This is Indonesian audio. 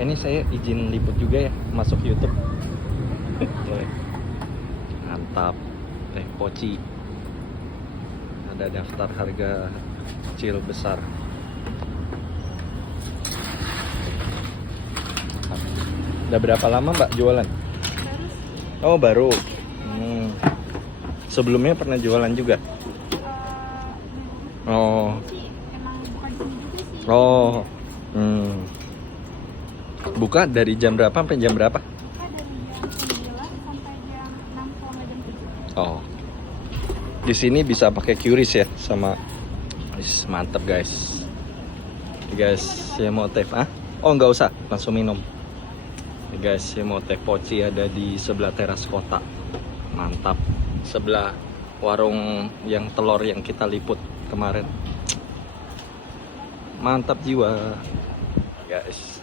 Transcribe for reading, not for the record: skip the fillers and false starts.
Ini saya izin liput juga ya, masuk YouTube. Boleh. Mantap. Teh poci. Ada daftar harga kecil besar. Udah berapa lama Mbak jualan? Oh baru. Sebelumnya pernah jualan juga? Oh. Oh. Buka dari jam berapa sampai jam berapa? Buka dari jam 9 sampai jam 6 kalau nggak jam 7. Oh. Di sini bisa pakai QRIS ya sama. Mantap guys. Guys, saya mau teh. Oh nggak usah, langsung minum. Guys, saya mau teh poci ada di sebelah teras kota. Mantap. Sebelah warung yang telur yang kita liput kemarin. Mantap jiwa. Guys.